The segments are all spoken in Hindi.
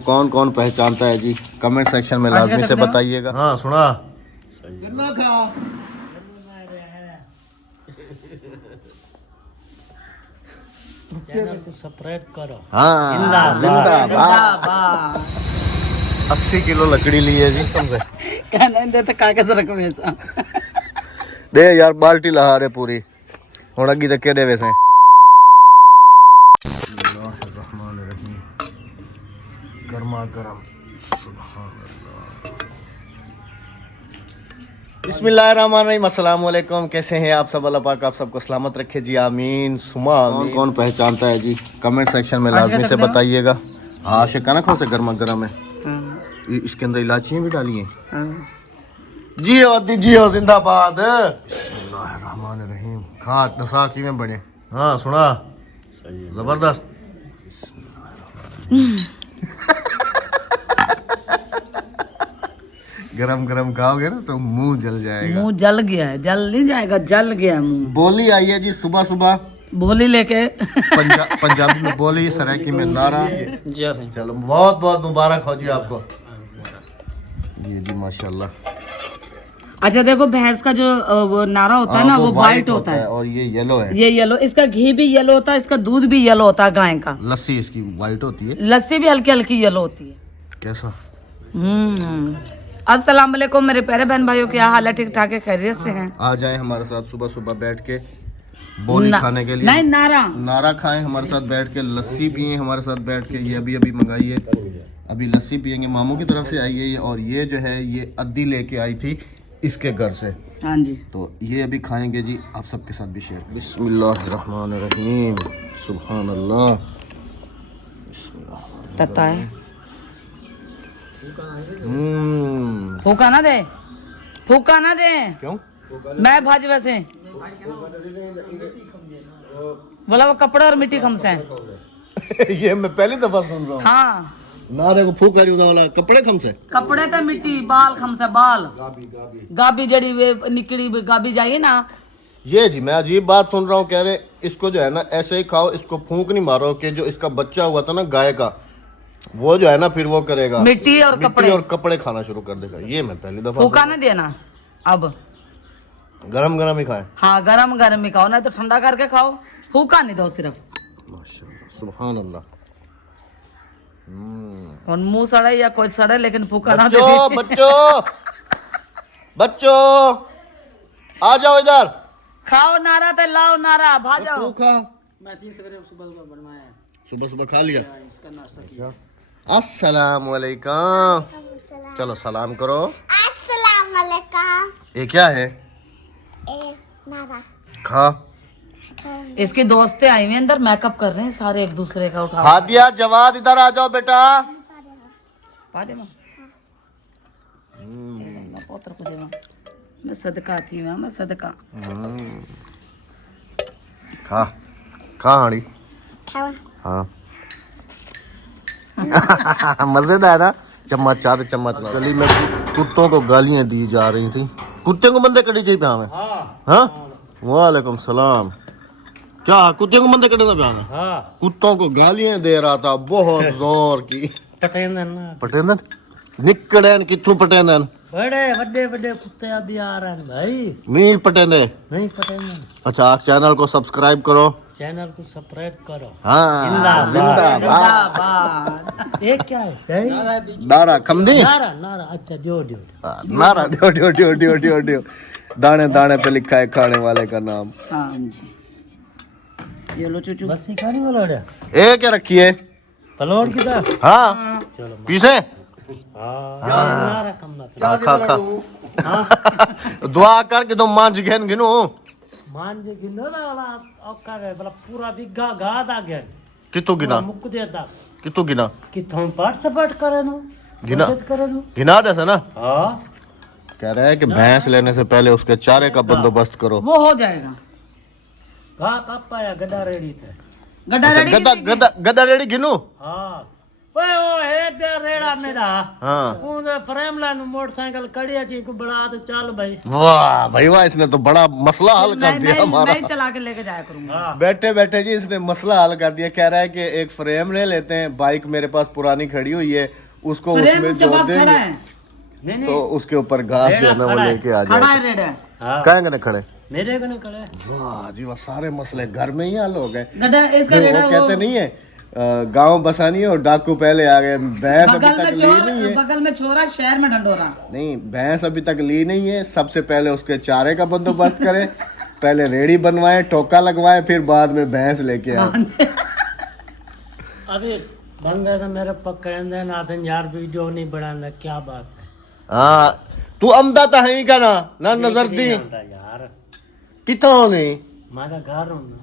कौन कौन पहचानता है जी, कमेंट सेक्शन में लाजमी से बताइएगा। हाँ सुना गन्ना खा। चैनल को सब्सक्राइब करो। हाँ जिंदाबाद। 80 किलो लकड़ी ली है जी तुमसे। कहने दे तो कागज रख वैसा दे यार, बाल्टी लहा रहे पूरी हुण अगी तक दे वैसे। गर्मा गर्म बिस्मिल्लाहिर्रहमानिर्रहीम। अस्सलाम वालेकुम, कैसे हैं आप सब? अल्लाह पाक आप सबको सलामत रखे जी, आमीन सुमा आमीन। कौन पहचानता है जी, कमेंट सेक्शन में लाजमी से बताइएगा। हाँ शिकाना कौन से गर्मा गर्म है। इसके अंदर इलायचियाँ भी डाली हैं। जी हो जी हो जिंदाबाद। बिस्मिल्लाहिर्रहमानिर्रहीम। खा नसा की में बने। हाँ सुना जबरदस्त। गरम गरम खाओगे ना तो मुंह जल जाएगा। मुंह जल गया है, जल नहीं जाएगा, जल गया मुंह। बोली आई है जी सुबह सुबह, बोली लेके पंजाबी में बोली, सराइकी में नारा। चलो बहुत बहुत मुबारक हो जी आपको। ये जी माशाल्लाह। अच्छा देखो, भैंस का जो वो नारा होता है ना, वो व्हाइट होता है और ये येलो है। ये येलो, इसका घी भी येलो होता है, इसका दूध भी येलो होता है गाय का। लस्सी इसकी व्हाइट होती है, लस्सी भी हल्की हल्की येलो होती है। कैसा? अस्सलाम वालेकुम मेरे प्यारे बहन भाइयों, क्या हाल है? ठीक ठाक है, खैरियत से हैं? आ जाए हमारे साथ सुबह सुबह बैठ के बोली खाने के लिए। नहीं, नारा खाएं हमारे साथ बैठ के, लस्सी पिए हमारे साथ बैठ के। ये अभी मंगाई है, अभी लस्सी पियेंगे। मामू की तरफ से आई है और ये जो है ये अद्दी लेके आई थी इसके घर से। हाँ जी, तो ये अभी खाएंगे जी, आप सबके साथ भी शेयर। बिस्मिल्लाहिर्रहमानिर्रहीम, सुभान अल्लाह। तत्ता है, फूका ना दे, फूका ना दे। क्यों? मैं भाज वैसे बोला वो कपड़े और मिट्टी खमसे हैं। ये मैं पहली दफा सुन रहा हूँ। हाँ, नारे को फूक वाला कपड़े खम से, कपड़े तो मिट्टी, बाल खमसे, बाल गाबी जड़ी वे निकड़ी गाबी जाइए ना। ये जी मैं अजीब बात सुन रहा हूँ। कह रहे इसको जो है ना ऐसे ही खाओ, इसको फूंक नहीं मारो कि जो इसका बच्चा हुआ था ना गाय का, वो जो है ना फिर वो करेगा मिट्टी और कपड़े खाना शुरू कर देगा। ये मैं पहली दफा। फूका नहीं देना, अब गरम गरम ही खाए। हाँ गरम गरम ही खाओ, नहीं तो ठंडा करके खाओ, फूका नहीं दो सिर्फ। माशाल्लाह सुभान अल्लाह। और मुंह सड़े या कोई सड़े, लेकिन फूका ना दे। बच्चों आ जाओ इधर, खाओ नारा तो लाओ नारा, भाजाओ। सुबह सुबह खा लिया। अस्सलाम वालेकुम, चलो सलाम करो। अस्सलाम वालेकुम। ये क्या है? नारा खा। इसके दोस्तें आई हुई हैं अंदर, मेकअप कर रहे हैं सारे एक दूसरे का। उठा हादिया जवाद इधर आ जाओ बेटा। पा दे मां। पोतर को दे मां, मैं सदका थी मां, मैं सदका। खा खा हाड़ी। खावा हाँ मजेदार है ना। चम्मच चार चम्मच। गली में कुत्तों को गालियां दी जा रही थी। कुत्ते को बंदे कड़ी चाहिए पे हमें। हाँ वालेकुम सलाम। क्या कुत्ते को बंदे कड़ी था पे हमें? हाँ, कुत्तों को गालियां दे रहा था बहुत जोर की। पटेंदन निकड़न किथू पटेंदन? बड़े बड़े बड़े कुत्ते अभी आ रहे हैं भाई। नहीं पटेंदे। नहीं पटेंगे। अच्छा आप चैनल को सब्सक्राइब करो। चैनल को सब्सक्राइब करो। हाँ जिंदाबाद। ये क्या है? नारा खमदी नारा नारा। अच्छा दियो दियो। नारा दियो दियो दियो दियो दियो दियो। दाने दाने पे लिखा है खाने वाले का नाम। हाँ जी, ये लो चूचू। बस खानी वाला ए क्या रखी है? पलोड़ की था। हाँ चलो पीछे नारा कम ना। खा खा दुआ कर के तो मांझ घेन गिनू। मान जे गिनो ना वाला औका गए वाला पूरा बिगा गाद आ गया। कितु गिना? मुक देता कितु गिना? कि तुम पाठ से पाठ करे नो गिना करे नो। गिना दे ना। हाँ, कह रहा है कि भैंस लेने से पहले उसके चारे का बंदोबस्त करो। वो हो जाएगा। गा पापा या गड्ढा रेडी थे। गड्ढा रेडी। गदा रेडी गिनू। हाँ ओए ओ हे बे रेड़ा मेरा। हाँ उन फ्रेम लाइन मोटरसाइकिल कड़ी अच्छी को बड़ा तो चल भाई। वाह भाई वाह, इसने तो बड़ा मसला हल कर दिया हमारा। मैं चला के लेके जाया करूंगा। बैठे बैठे जी इसने मसला हल कर दिया। कह रहा है कि एक फ्रेम ले लेते हैं, बाइक मेरे पास पुरानी खड़ी हुई है, उसको उसमें जोड़ देंगे नहीं तो उसके ऊपर घास जो है ना वो लेके आ खड़ा जाए। है रेड है। कहेंगे ना खड़े। मेरे को नहीं खड़े। वाह जी वाह, सारे मसले घर में ही हल हो गए। गड्ढा इसका वो रेड है। कहते नहीं है गांव बसानी है और डाकू पहले आ गए। भैंस अभी बगल तक में ली चोर, नहीं है। बगल में छोरा, शहर में ढंडोरा। नहीं, भैंस अभी तक ली नहीं है। सबसे पहले उसके चारे का बंदोबस्त करें, पहले रेड़ी बनवाए, टोका लगवाए, फिर बाद में भैंस लेके आए। अभी बंदे तो मेरे पकड़े नाथन यार वीडियो नहीं बनाना, क्या बात है। हाँ तू अमदा तो है ही का ना नजर दी यार कितना नहीं। हमारा घर हूँ।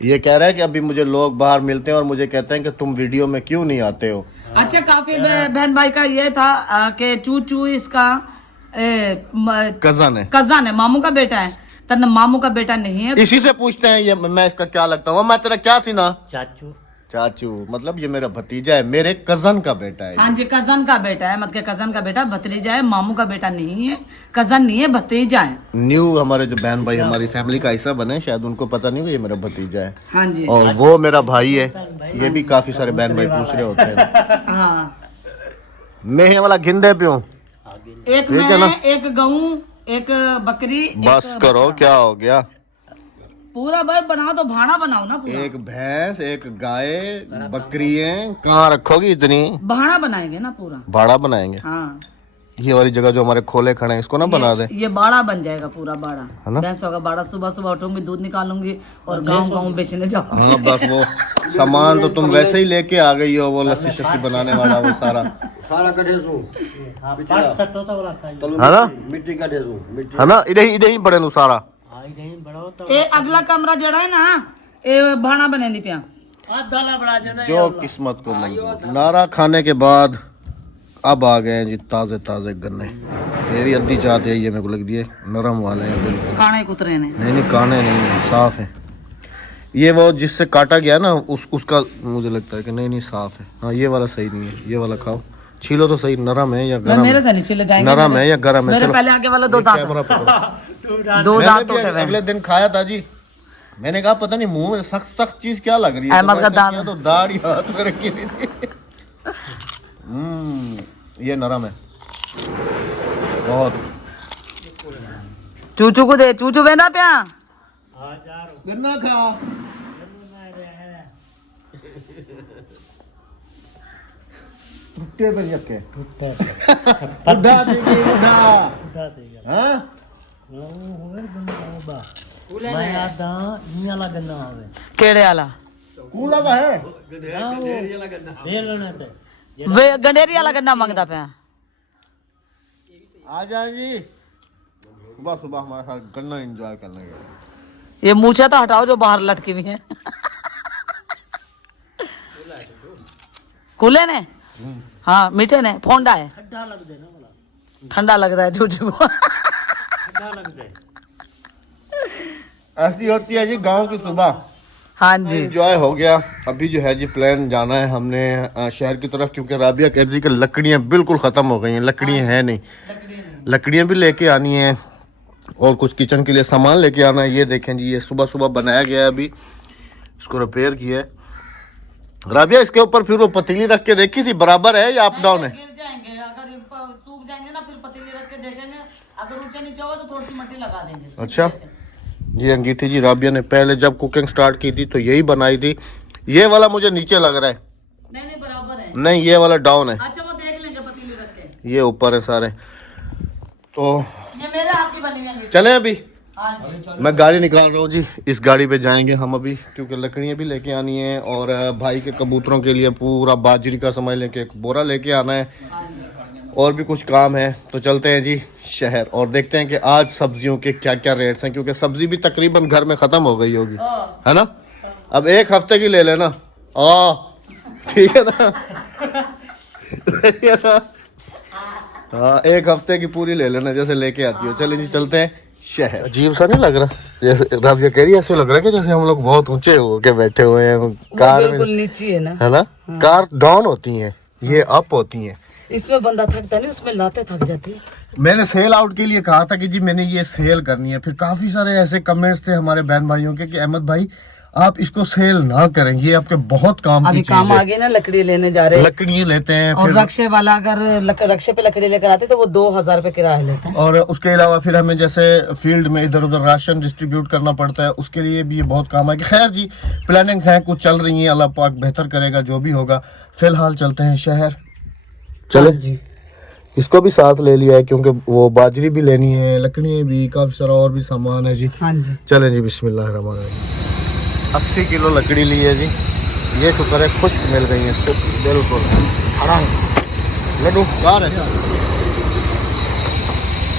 ये कह रहा है कि अभी मुझे लोग बाहर मिलते हैं और मुझे कहते हैं कि तुम वीडियो में क्यों नहीं आते हो। अच्छा, काफी बहन भाई का ये था कि चूचू इसका कजन है, कजन है, मामू का बेटा है। तन मामू का बेटा नहीं है। इसी से पूछते हैं ये मैं इसका क्या लगता हूँ। मैं तेरा क्या थी ना चाचू। चाचू मतलब ये मेरा भतीजा है, मेरे कजन का बेटा है। हाँ जी, कजन का बेटा है, मतलब कजन का बेटा, भतीजा है। मामू का बेटा नहीं है, कजन नहीं है, भतीजा है। न्यू हमारे जो बहन भाई हमारी फैमिली का हिस्सा बने, शायद उनको पता नहीं हो ये मेरा भतीजा है। हाँ जी। और वो मेरा भाई है। ये भी काफी सारे बहन भाई पूछ रहे होते हैं। हाँ, मैं ये वाला गिंदे पे हूँ। एक ठीक है ना? मैं, एक गऊ, एक बकरी। बस करो, क्या हो गया। पूरा बार बनाओ तो भाड़ा बनाओ ना पूरा। एक भैंस, एक गाय, बकरियां कहाँ रखोगी इतनी। भाड़ा बनाएंगे ना पूरा। बाड़ा बनाएंगे। हाँ, ये वाली जगह जो हमारे खोले खड़े हैं इसको ना बना दे। ये बाड़ा बन जाएगा, पूरा बाड़ा है ना? भैंसों का बाड़ा। सुबह सुबह उठूंगी, दूध निकालूंगी और गाँव गाँव बेचने जाऊंगी। हाँ बस वो सामान तो तुम वैसे ही लेके आ गई हो, वो लस्सी शस्सी बनाने वाला वो सारा है ना, मिट्टी का डेजू, मिट्टी है ना। इधे ही बड़े नु सारा। ए अगला कमरा जड़ा है ना, ए भाड़ा बने दी पिया। जो किस्मत को मंजूर। नारा खाने के बाद अब आ गए हैं जी ताजे ताजे गन्ने। ये भी अद्धी चाहते हैं, ये मेरे को लग दिए नरम वाले हैं बिल्कुल। काने कुतरे ने नहीं काने नहीं, साफ है। ये वो जिससे काटा गया ना उसका मुझे लगता है कि नहीं साफ है। हाँ ये वाला सही नहीं है, ये वाला खाओ, छीलो तो सही। नरम है या गरम? मेरे से नहीं छिले जाएंगे। नरम है या गरम है? मेरे चलो पहले आगे वाला दो दांत, कैमरा पकड़ो। दो मैंने दांत भी टूटे हुए। अगले दिन खाया था जी। मैंने कहा पता नहीं मुंह में सख्त सख्त चीज क्या लग रही है। अहमद का तो दांत। वैसे किया तो दाढ़ी हाथ में रखी हुई थी। ये नरम है बहुत। चूचू को दे, चूचू वेना पिया। गन्ना खा। टुट्टे पर यके बुढ़ा देगी बुढ़ा। हाँ केड़े वाला कूला का है। वे गंडेरी वाला गन्ना मांगता पिया। आ जाए जी, सुबह सुबह हमारे साथ गन्ना एंजॉय करने गए। ये मूछे तो हटाओ जो बाहर लटकी हुई है। कूले ने, हाँ मीठे ने, फोंडा है, ठंडा लगता है चूचू को। ऐसी होती है जी गांव की सुबह। हाँ जी, एंजॉय हो गया। अभी जो है जी प्लान जाना है हमने शहर की तरफ, क्योंकि राबिया कह रही कि लकड़ियाँ बिल्कुल ख़त्म हो गई हैं। लकड़ियाँ हैं नहीं, लकड़ियाँ भी लेके आनी है और कुछ किचन के लिए सामान लेके आना है। ये देखें जी, ये सुबह सुबह बनाया गया है, अभी इसको रिपेयर किया है। राबिया इसके ऊपर फिर वो पतीली रख के देखी थी, बराबर है या अप डाउन है? गिर जाएंगे, अगर सूख जाएंगे ना फिर पतीली रख के देखेंगे, अगर ऊंचे नीचे हो तो थोड़ी सी मिट्टी लगा देंगे। अच्छा, ये अंगीठी जी राबिया ने पहले जब कुकिंग स्टार्ट की थी तो यही बनाई थी। ये वाला मुझे नीचे लग रहा है। नहीं बराबर है। नहीं ये वाला डाउन है। अच्छा वो देख लेंगे पतीली रख के। ये ऊपर है सारे। तो ये मेरे हाथ की बनी हुई है। चले अभी हाँ जी, मैं गाड़ी निकाल रहा हूँ जी। इस गाड़ी पे जाएंगे हम अभी, क्योंकि लकड़ियाँ भी लेके आनी है और भाई के कबूतरों के लिए पूरा बाजरी का समझ लेके एक बोरा लेके आना है और भी कुछ काम है। तो चलते हैं जी शहर और देखते हैं कि आज सब्जियों के क्या क्या रेट्स हैं, क्योंकि सब्जी भी तकरीबन घर में ख़त्म हो गई होगी, है ना। अब एक हफ्ते की ले लेना। ठीक है ना। हाँ एक हफ्ते की पूरी ले लेना जैसे लेके आती हो। चलिए जी चलते हैं शहर। अजीब सा नहीं लग रहा? जैसे राबिया कह रही है ऐसे लग रहा है कि जैसे हम लोग बहुत ऊंचे होके बैठे हुए हैं कार में, बिल्कुल नीचे है ना। है ना। कार डाउन होती है, ये अप होती है। इसमें बंदा थकता नहीं, उसमें लाते थक जाती है। मैंने सेल आउट के लिए कहा था कि जी मैंने ये सेल करनी है, फिर काफी सारे ऐसे कमेंट्स थे हमारे बहन भाइयों के कि अहमद भाई आप इसको सेल ना करें, ये आपके बहुत काम की अभी चीज काम है। आगे ना, लकड़ी लेने जा रहे हैं लकड़ी लेते हैं और फिर, रक्षे वाला अगर रक्षे पे लकड़ी लेकर आते तो वो 2000 रुपए किराया लेता है। और उसके अलावा फिर हमें जैसे फील्ड में इधर उधर राशन डिस्ट्रीब्यूट करना पड़ता है, उसके लिए भी ये बहुत काम है। कि खैर जी प्लानिंग्स हैं, कुछ चल रही हैं, अल्लाह पाक बेहतर करेगा जो भी होगा। फिलहाल चलते हैं शहर। चले जी, इसको भी साथ ले लिया है क्योंकि वो बाजरी भी लेनी है, लकड़ियाँ भी, काफी सारा और भी सामान है जी। हाँ जी। चलें जी, बिस्मिल्लाहिर्रहमानिर्रहीम। 80 किलो लकड़ी ली है जी, ये शुक्र है खुश्क मिल गई है, बिल्कुल लड्डू कार है।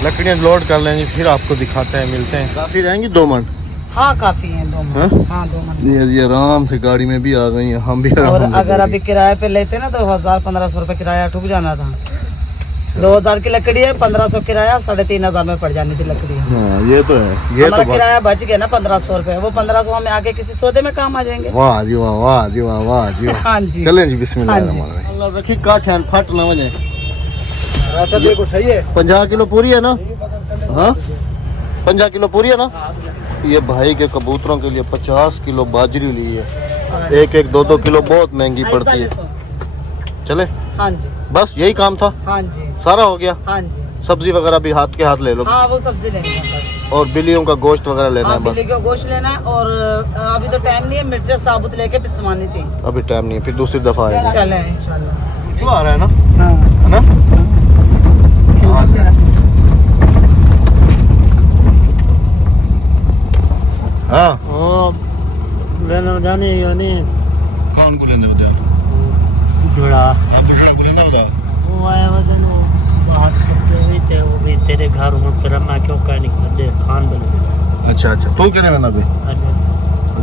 लकड़ियाँ लोड कर लेंगे, फिर आपको दिखाते हैं, मिलते हैं। काफ़ी रहेंगी 2 मन? हाँ काफी है 2 मन। हाँ? हाँ 2 मन। ये आराम से गाड़ी में भी आ गई हैं, हम भी और आराम से अगर अभी किराए पे लेते ना तो 1000-1500 रुपए किराया ठुक जाना था। 2000 की लकड़ी है, 1500 किराया, 3500 में पड़ जानी थी लकड़ी। हाँ ये तो है, ये हमारा तो किराया बच गया ना 1500 रुपए, वो 1500 हमें आगे किसी सौदे में काम आ जाएंगे। वाह जी वाह, वाह जी वाह, वाह जी वाह। हाँ जी। चलें जी, बिस्मिल्लाहिर्रहमानिर्रहीम। अल्लाह रखी काठ है, फट ना वजे। अच्छा देखो सही है, 50 किलो पूरी है ना? हाँ 50 किलो पूरी है ना? ये भाई के कबूतरों के लिए 50 किलो बाजरी ली है, 1-1, 2-2 किलो बहुत महंगी पड़ती है। चले हाँ जी। बस यही काम था, हाँ जी। सारा हो गया। हाँ जी। सब्जी वगैरह भी हाथ के हाथ ले लो, हाँ वो सब्जी लेनी है बस। और बिल्लियों का गोश्त वगैरह लेना हाँ है बस। बिल्ली का गोश्त लेना है, और अभी तो टाइम नहीं है, मिर्चें साबुत लेके पिसवानी थी। अभी टाइम नहीं है, फिर दूसरी दफा आएगा। चले इंशाल्लाह। जो आ रहा है ना, हाँ। है ना? हाँ लेना जाने यानी कौन को लेने उधर? जुड़ा आप बछड़ा को लेने उधर? वो आया वजन वो बात करते हुए थे, वो भी तेरे घर हूँ फिर मैं क्यों कह नहीं दे खान बन। अच्छा अच्छा, तो कहने में ना भी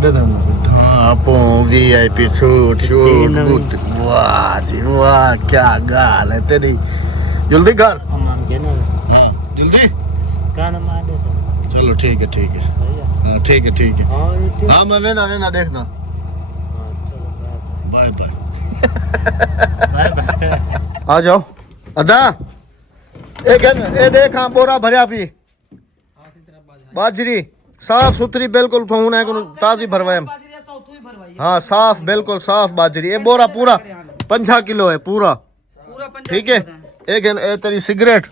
दे दे ना। हाँ आपो वीआईपी छूट छूट बूट। वाह जी वाह, क्या गाल है तेरी। जल्दी कर। हम के ना हाँ जल्दी। कान मार दे तो चलो ठीक है ठीक है, हाँ ठीक है ठीक है। और हाँ मैं वेना वेना देखना। चलो बाय बाय। Bye bye. आ जाओ अदा, ए देख हाँ बोरा भरिया पी बाजरी साफ सुथरी बिल्कुल फोन है ताजी भरवाए। हाँ साफ बिल्कुल साफ बाजरी, ये बोरा पूरा 50 किलो है पूरा, ठीक है। एक है तेरी सिगरेट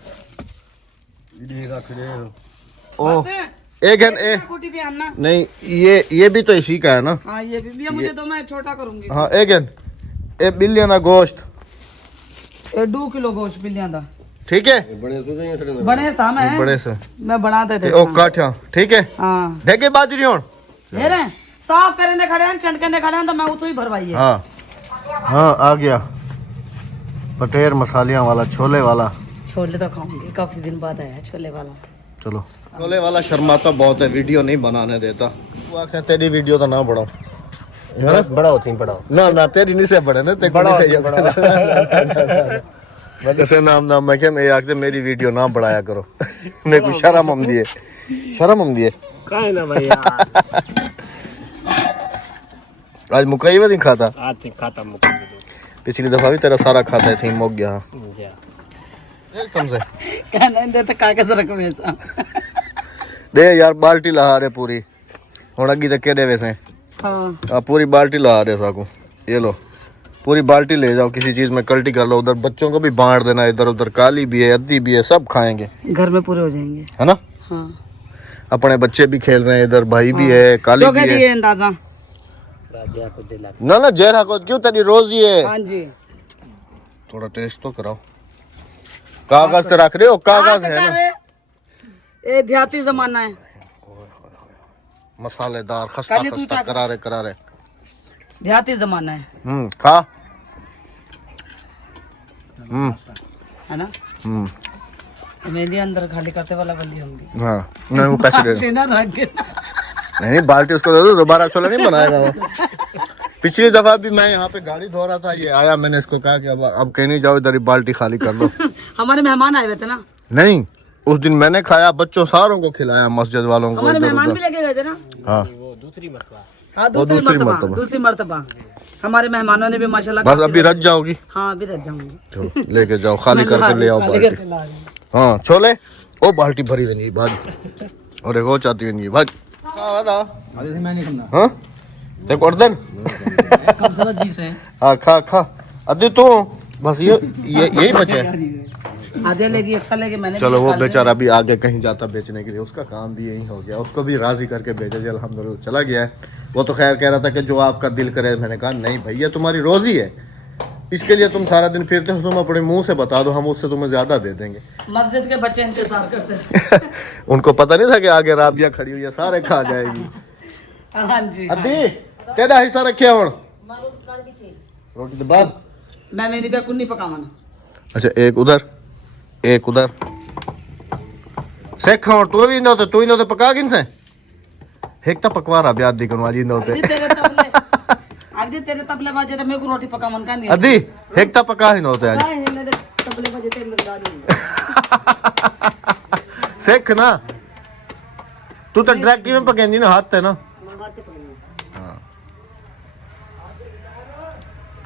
ओ, एक है नहीं, ये भी तो इसी का है ना। हाँ ये भी मुझे तो मैं छोटा करूंगी। हाँ एक है बिलियन का गोश्त, 2 किलो गोश्त बिल्लियां दा, ठीक है। बड़े साम है, बड़े से मैं बना देते ओ काठिया, ठीक है। हाँ देखे बाजरी होन ये रे साफ करेंदे खड़े हैं, चंडकेंदे खड़े हैं, तो मैं उतो ही भरवाई है। हाँ हाँ आ गया पटेर मसालियाँ वाला, छोले वाला। छोले तो खाऊंगी, काफी दिन बाद आया छोले वाला। चलो छोले वाला शर्माता बहुत है, वीडियो नहीं बनाने देता। वो अक्सर तेरी वीडियो तो ना बढ़ाओ, बड़ा होती बड़ा ना ना तेरी नहीं से बढ़े ना, तेरे को नहीं से वैसे नाम मैं क्या मैं आखते मेरी वीडियो ना बढ़ाया करो। मेरे को शर्म आमदी है, शर्म आमदी है। काहे ना भाई यार आज मुकाई नहीं खाता, आज खाता मुका पिछली दफा भी तेरा सारा खाता थी मुक गया। कम से कहने दे तो कागज रख वैसा। दे यार बाल्टी लहा रहे पूरी हुण अगी तक केड़े वैसे। हाँ आप पूरी बाल्टी लहा दे साकू, ये लो पूरी बाल्टी ले जाओ, किसी चीज में कल्टी कर लो, उधर बच्चों को भी बांट देना, इधर उधर काली भी है अद्धी भी है, सब खाएंगे, घर में पूरे हो जाएंगे, है ना। हाँ अपने बच्चे भी खेल रहे हैं, इधर भाई भी है, काली जो भी कह है। दिए अंदाजा। ना ना जहरा को क्यों, तेरी रोजी है। हाँ जी थोड़ा टेस्ट तो कराओ। कागज तो रख रहे हो, कागज है ना, ये देहाती जमाना है, मसालेदार खस्ता काली तू खस्ता क्या करारे करारे। देहाती जमाना है। खा है ना। मेहंदी अंदर खाली करते वाला बल्ली होंगी। हाँ नहीं वो पैसे दे दो। लेना रख के नहीं बाल्टी उसको दे दो, दोबारा छोला नहीं बनाएगा वो। पिछली दफा भी मैं यहाँ पे गाड़ी धो रहा था, ये आया, मैंने इसको कहा कि अब कहीं नहीं जाओ, इधर ही बाल्टी खाली कर लो। हमारे मेहमान आए हुए थे ना। नहीं उस दिन मैंने खाया, बच्चों सारों को खिलाया, मस्जिद वालों को हमारे इधर मेहमान भी उधर। लेके गए थे ना। हाँ हाँ दूसरी मर्तबा। दूसरी दूसरी मर्तबा हमारे मेहमानों ने भी माशाल्लाह बस अभी रख जाओगी? हाँ अभी रख जाऊंगी। चलो लेके जाओ, खाली करके ले आओ खाली बाल्टी। करके ला रही हूँ। हाँ छोले ओ बाल्टी भरी नहीं भाग और एक और चाहती नहीं भाग। हाँ ते गर्दन कब ज़्यादा चीज़ है। हाँ खा खा अभी तो बस ये यही बचे हैं। आधे लेगी एक लेगी मैंने। चलो वो बेचारा भी आगे कहीं जाता बेचने के लिए, उसका काम भी यही हो गया, उसको भी राजी करके भेजा जी अल्हम्दुलिल्लाह चला गया है। वो तो खैर कह रहा था कि जो आपका दिल करे। मैंने कहा नहीं भैया तुम्हारी रोजी है, इसके लिए तुम सारा दिन फिरते हो, तुम अपने मुंह से बता दो, हम उससे तुम्हें ज्यादा दे देंगे। मस्जिद के बच्चे इंतजार करते हैं। उनको पता नहीं था कि आगे राबिया खड़ी हुई है, सारे खा जाएगी। हाँ जी। अद्दी तेरा हिस्सा रखे हूं रोटी के बाद। मैं मेरी पे कुन्नी पकावाना। अच्छा एक उधर सेख और तू भी नोते तू ही नोते पका किन से एक तो पकवा रहा ब्याह दिखन वाली नोते अद्दी तेरे तबले बाजे तो मेरे को रोटी पकावन का नहीं। अद्दी एक तो पका ही नोते आज तबले बाजे तेरे लगा सेख ना तू तो डायरेक्ट में पकेंदी ना हाथ है ना। हाँ।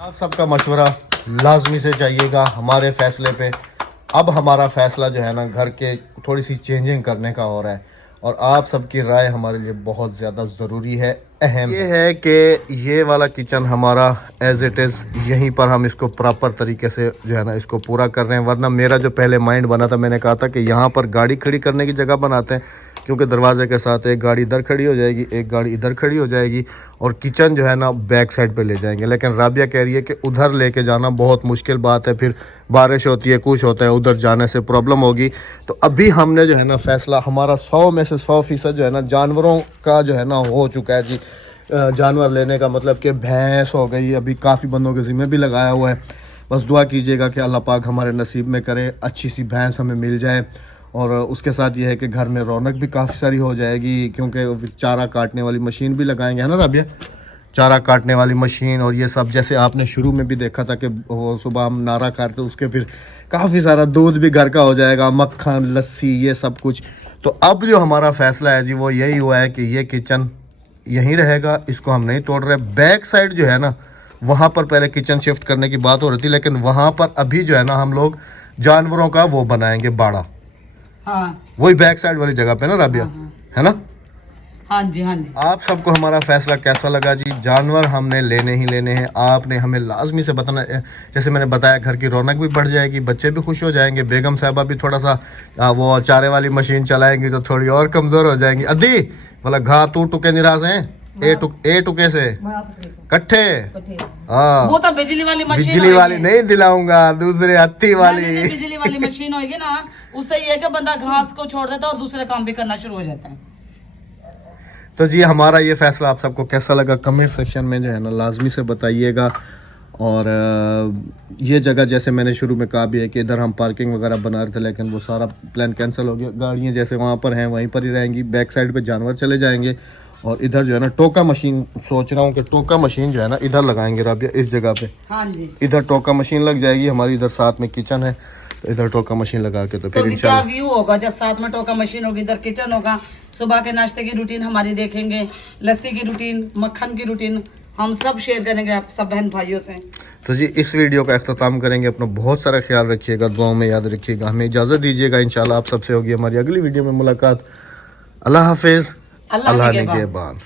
आप सबका मशवरा लाजमी से चाहिएगा हमारे फैसले पे। अब हमारा फैसला जो है ना घर के थोड़ी सी चेंजिंग करने का हो रहा है और आप सबकी राय हमारे लिए बहुत ज़्यादा ज़रूरी है, अहम ये है कि ये वाला किचन हमारा एज इट इज़ यहीं पर हम इसको प्रॉपर तरीके से जो है ना इसको पूरा कर रहे हैं। वरना मेरा जो पहले माइंड बना था, मैंने कहा था कि यहाँ पर गाड़ी खड़ी करने की जगह बनाते हैं, क्योंकि दरवाजे के साथ एक गाड़ी इधर खड़ी हो जाएगी, एक गाड़ी इधर खड़ी हो जाएगी और किचन जो है ना बैक साइड पे ले जाएंगे। लेकिन राबिया कह रही है कि उधर लेके जाना बहुत मुश्किल बात है, फिर बारिश होती है कुछ होता है, उधर जाने से प्रॉब्लम होगी। तो अभी हमने जो है ना फैसला हमारा 100 में से 100% जो है ना जानवरों का जो है ना हो चुका है जी। जानवर लेने का मतलब कि भैंस हो गई, अभी काफ़ी बंदों के ज़िम्मे भी लगाया हुआ है। बस दुआ कीजिएगा कि अल्लाह पाक हमारे नसीब में करे, अच्छी सी भैंस हमें मिल जाए। और उसके साथ ये है कि घर में रौनक भी काफ़ी सारी हो जाएगी, क्योंकि चारा काटने वाली मशीन भी लगाएंगे, है ना राबिया? चारा काटने वाली मशीन और ये सब, जैसे आपने शुरू में भी देखा था कि वो सुबह हम नारा काटते, उसके फिर काफ़ी सारा दूध भी घर का हो जाएगा, मक्खन लस्सी ये सब कुछ। तो अब जो हमारा फ़ैसला है जी वो यही हुआ है कि ये किचन यहीं रहेगा, इसको हम नहीं तोड़ रहे। बैक साइड जो है ना वहाँ पर पहले किचन शिफ्ट करने की बात हो रही थी, लेकिन वहाँ पर अभी जो है ना हम लोग जानवरों का वो बनाएंगे बाड़ा। हाँ वही बैक साइड वाली जगह पे ना राबिया, है ना? हाँ जी हाँ जी। आप सबको हमारा फैसला कैसा लगा जी? जानवर हमने लेने ही लेने हैं, आपने हमें लाजमी से बताना। जैसे मैंने बताया घर की रौनक भी बढ़ जाएगी, बच्चे भी खुश हो जाएंगे, बेगम साहबा भी थोड़ा सा वो चारे वाली मशीन चलाएंगी तो थोड़ी और कमज़ोर हो जाएंगी। अद्दी बोला घा तू टुके निराश हैं ए टुके से कट्ठे। हाँ वो तो बिजली वाली मशीन, बिजली वाली नहीं दिलाऊंगा, दूसरे हत्ती वाली। बिजली वाली मशीन होगी ना, उससे ये कि बंदा घास को छोड़ देता है और दूसरे काम भी करना शुरू हो जाता है। तो जी हमारा ये फैसला आप सबको कैसा लगा कमेंट सेक्शन में जो है ना लाजमी से बताइएगा। और ये जगह जैसे मैंने शुरू में कहा भी है कि इधर हम पार्किंग वगैरह बना रहे थे, लेकिन वो सारा प्लान कैंसिल हो गया। गाड़ियाँ जैसे वहाँ पर हैं वहीं पर ही रहेंगी, बैक साइड पे जानवर चले जाएंगे। और इधर जो है ना टोका मशीन, सोच रहा हूँ कि टोका मशीन जो है ना इधर लगाएंगे राबिया, इस जगह पे। हाँ जी, इधर टोका मशीन लग जाएगी हमारी, इधर साथ में किचन है, तो इधर टोका मशीन लगा के तो फिर क्या इंशाल्लाह व्यू होगा जब साथ में टोका मशीन होगी, इधर किचन होगा। सुबह के नाश्ते की रूटीन हमारी देखेंगे, लस्सी की रूटीन, मक्खन की रूटीन हम सब शेयर करेंगे आप सब बहन भाइयों से। तो जी इस वीडियो का अख्ताम करेंगे। अपना बहुत सारा ख्याल रखिएगा, दुआओं में याद रखिएगा, हमें इजाज़त दीजिएगा। इंशाल्लाह आप सबसे होगी हमारी अगली वीडियो में मुलाकात। अल्लाह हाफिज़, अल्लाह निगहबान।